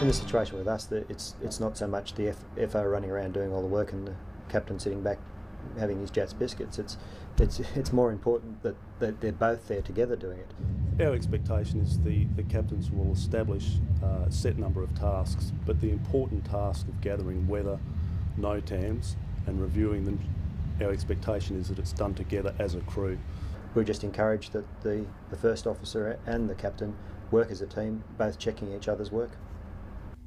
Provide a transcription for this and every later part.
In the situation with us, it's not so much the FO running around doing all the work and the captain sitting back having his Jats biscuits. It's more important that they're both there together doing it. Our expectation is the captains will establish a set number of tasks, but the important task of gathering weather, NOTAMs and reviewing them, our expectation is that it's done together as a crew. We just encourage that the first officer and the captain work as a team, both checking each other's work.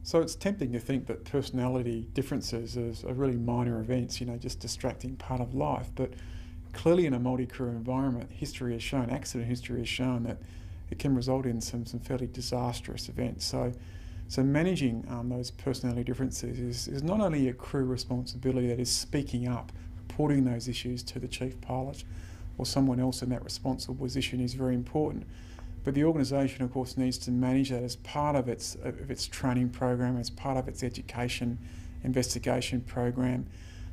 So it's tempting to think that personality differences are really minor events, just distracting part of life. But clearly in a multi-crew environment, accident history has shown that it can result in some fairly disastrous events. So managing those personality differences is not only a crew responsibility, that is speaking up, reporting those issues to the chief pilot or someone else in that responsible position is very important. But the organisation, of course, needs to manage that as part of its training program, as part of its education investigation program,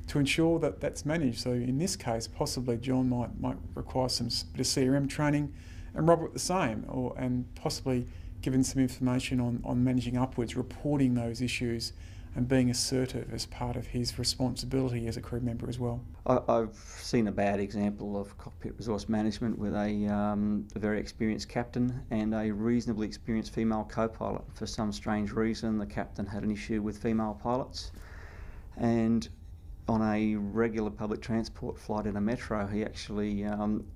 to ensure that that's managed. So in this case, possibly John might require some bit of CRM training, and Robert the same, and possibly given some information on managing upwards, reporting those issues and being assertive as part of his responsibility as a crew member as well. I've seen a bad example of cockpit resource management with a very experienced captain and a reasonably experienced female co-pilot. For some strange reason, the captain had an issue with female pilots, and on a regular public transport flight in a metro, he actually,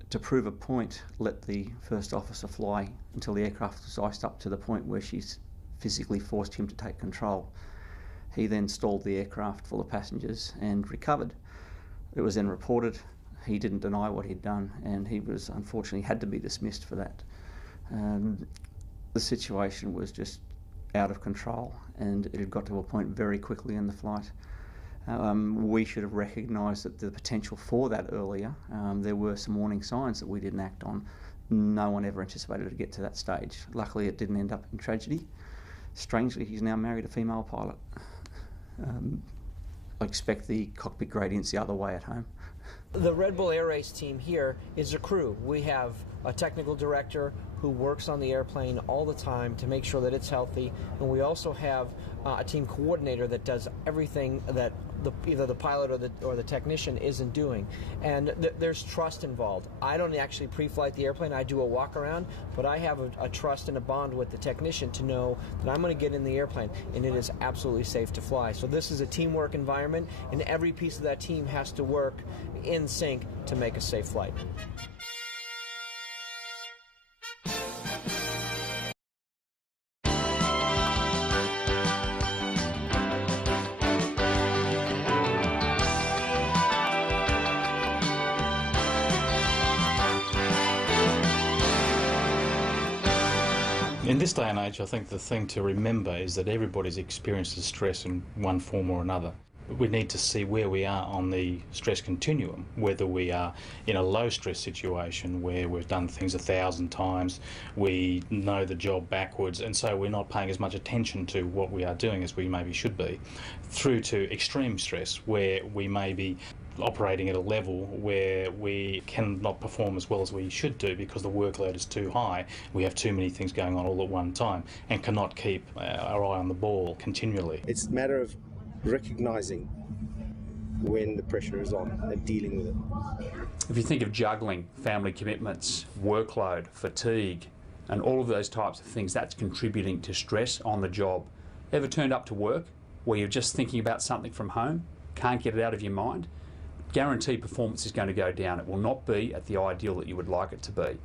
to prove a point, let the first officer fly until the aircraft was iced up to the point where she's physically forced him to take control. He then stalled the aircraft full of passengers and recovered. It was then reported. He didn't deny what he'd done, and he was unfortunately had to be dismissed for that. The situation was just out of control, and it had got to a point very quickly in the flight. We should have recognised that the potential for that earlier. There were some warning signs that we didn't act on. No one ever anticipated it to get to that stage. Luckily, it didn't end up in tragedy. Strangely, he's now married a female pilot. I expect the cockpit gradient's the other way at home. The Red Bull Air Race team here is a crew. We have a technical director who works on the airplane all the time to make sure that it's healthy, and we also have a team coordinator that does everything that either the pilot or the technician isn't doing, and there's trust involved. I don't actually pre-flight the airplane. I do a walk around, but I have a trust and a bond with the technician to know that I'm going to get in the airplane and it is absolutely safe to fly. So this is a teamwork environment, and every piece of that team has to work in sync to make a safe flight. In this day and age, I think the thing to remember is that everybody's experiences stress in one form or another. We need to see where we are on the stress continuum, whether we are in a low stress situation where we've done things 1,000 times, we know the job backwards, and so we're not paying as much attention to what we are doing as we maybe should be, through to extreme stress where we may be operating at a level where we cannot perform as well as we should do because the workload is too high. We have too many things going on all at one time and cannot keep our eye on the ball continually. It's a matter of recognising when the pressure is on and dealing with it. If you think of juggling, family commitments, workload, fatigue, and all of those types of things, that's contributing to stress on the job. Ever turned up to work where you're just thinking about something from home, can't get it out of your mind? Guaranteed performance is going to go down. It will not be at the ideal that you would like it to be.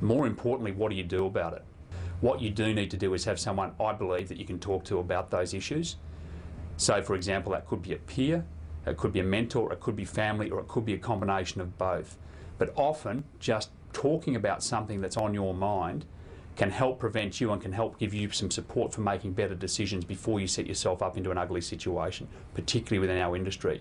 More importantly, what do you do about it? What you do need to do is have someone, I believe, that you can talk to about those issues. So, for example, that could be a peer, it could be a mentor, it could be family, or it could be a combination of both. But often, just talking about something that's on your mind can help prevent you and can help give you some support for making better decisions before you set yourself up into an ugly situation, particularly within our industry.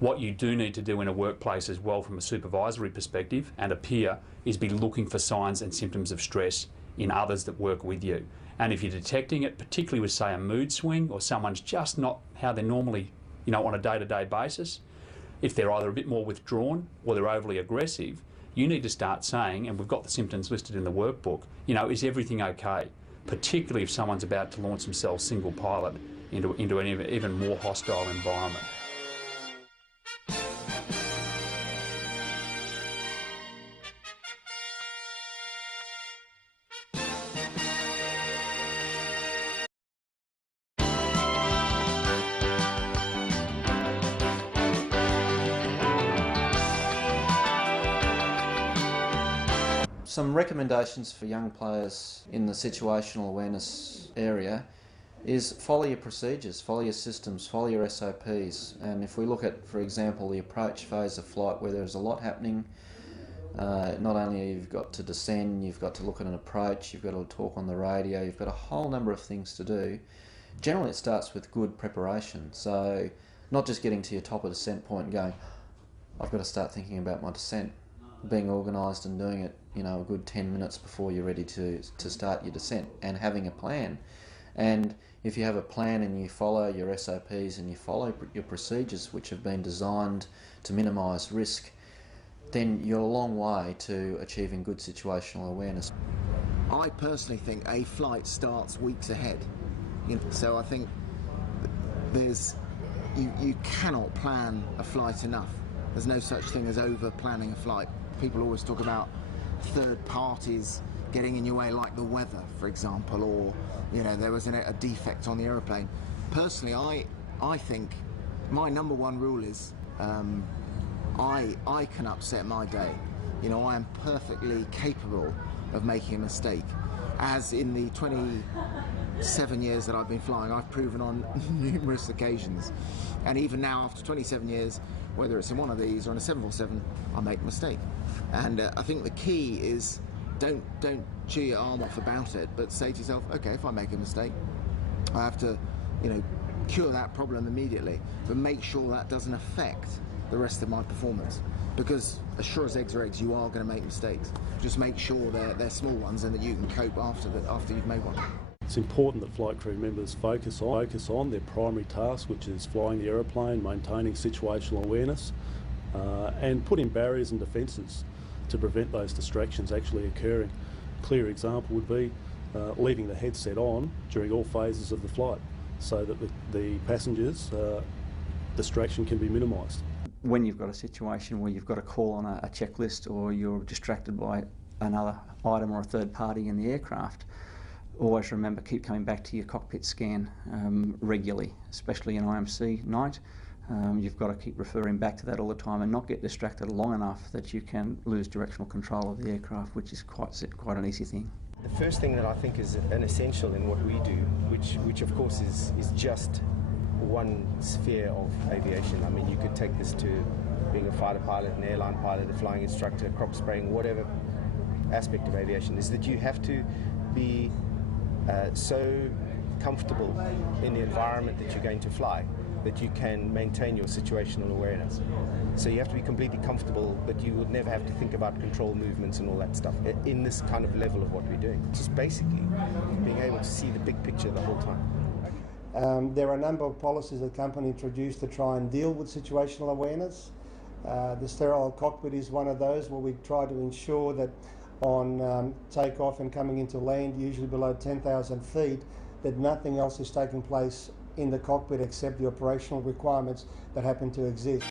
What you do need to do in a workplace as well from a supervisory perspective and a peer is be looking for signs and symptoms of stress in others that work with you. And if you're detecting it, particularly with, say, a mood swing or someone's just not how they're normally, on a day-to-day basis, if they're either a bit more withdrawn or they're overly aggressive, you need to start saying, and we've got the symptoms listed in the workbook, is everything okay? particularly if someone's about to launch themselves single pilot into an even more hostile environment. Some recommendations for young players in the situational awareness area is follow your procedures, follow your systems, follow your SOPs. And if we look at, for example, the approach phase of flight where there's a lot happening, not only you've got to descend, you've got to look at an approach, you've got to talk on the radio, you've got a whole number of things to do. Generally it starts with good preparation. So not just getting to your top of the descent point and going, I've got to start thinking about my descent. Being organised and doing it, you know, a good 10 minutes before you're ready to start your descent, and having a plan. And if you have a plan and you follow your SOPs and you follow your procedures which have been designed to minimise risk, then you're a long way to achieving good situational awareness. I personally think a flight starts weeks ahead. So I think you cannot plan a flight enough. There's no such thing as over planning a flight. People always talk about third parties getting in your way, like the weather, for example, or there was a defect on the aeroplane. Personally, I think my number one rule is I can upset my day. I am perfectly capable of making a mistake. As in the 27 years that I've been flying, I've proven on numerous occasions. And even now, after 27 years, whether it's in one of these or in a 747, I make a mistake. And I think the key is don't chew your arm off about it, but say to yourself, okay, if I make a mistake, I have to, cure that problem immediately, but make sure that doesn't affect the rest of my performance. Because as sure as eggs are eggs, you are going to make mistakes. Just make sure they're small ones and that you can cope after you've made one. It's important that flight crew members focus on their primary task, which is flying the aeroplane, maintaining situational awareness, and put in barriers and defences to prevent those distractions actually occurring. A clear example would be leaving the headset on during all phases of the flight so that the passengers' distraction can be minimised. When you've got a situation where you've got a call on a checklist, or you're distracted by another item or a third party in the aircraft, always remember, keep coming back to your cockpit scan regularly, especially in IMC night. You've got to keep referring back to that all the time and not get distracted long enough that you can lose directional control of the aircraft, which is quite an easy thing. The first thing that I think is an essential in what we do, which of course is just one sphere of aviation. I mean, you could take this to being a fighter pilot, an airline pilot, a flying instructor, crop spraying, whatever aspect of aviation, is that you have to be so comfortable in the environment that you're going to fly that you can maintain your situational awareness. So you have to be completely comfortable that you would never have to think about control movements and all that stuff in this kind of level of what we're doing. Just basically being able to see the big picture the whole time. There are a number of policies that the company introduced to try and deal with situational awareness. The sterile cockpit is one of those, where we try to ensure that on takeoff and coming into land, usually below 10,000 feet, that nothing else is taking place in the cockpit except the operational requirements that happen to exist.